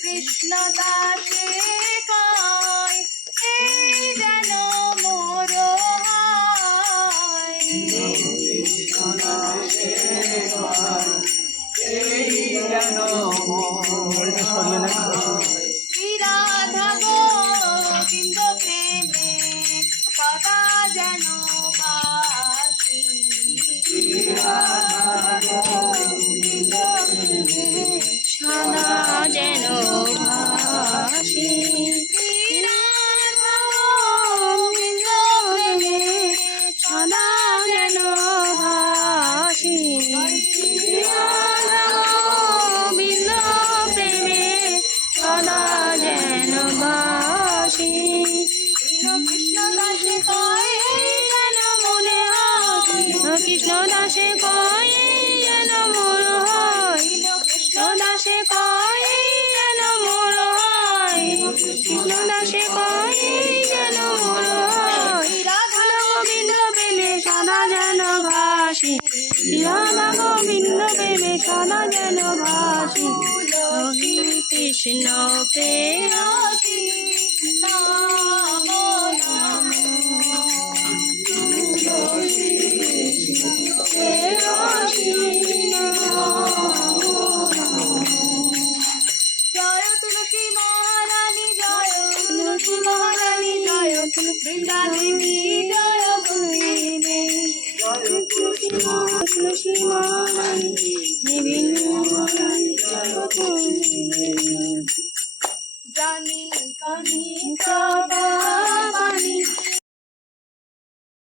কৃষ্ণ দাসে কয় এই যেন মোর শ্রী রাধা গোবিন্দ প্রেমে সদা যেন বাসি সদা যেন ভাসি সদা যেন ভাসি বিন্দ প্রেমে সদা যেন ভাসি কৃষ্ণ দাসে কয় যেন মনে হয় কৃষ্ণ দাসে কয় যেন মোর হয় কৃষ্ণ দাসে কয় যেন মোর হয় কৃষ্ণ দাসে কয় যেন মোর হয় রাধা গোবিন্দ প্রেমে সদা যেন ভাসি রাধা গোবিন্দ প্রেমে সদা যেন ভাসি কৃষ্ণ প্রেয়সী জয় তুলসী মহারানী জয় তুলসী মহারানী জয় বৃন্দা দেবী জয় তুলসী মহারানী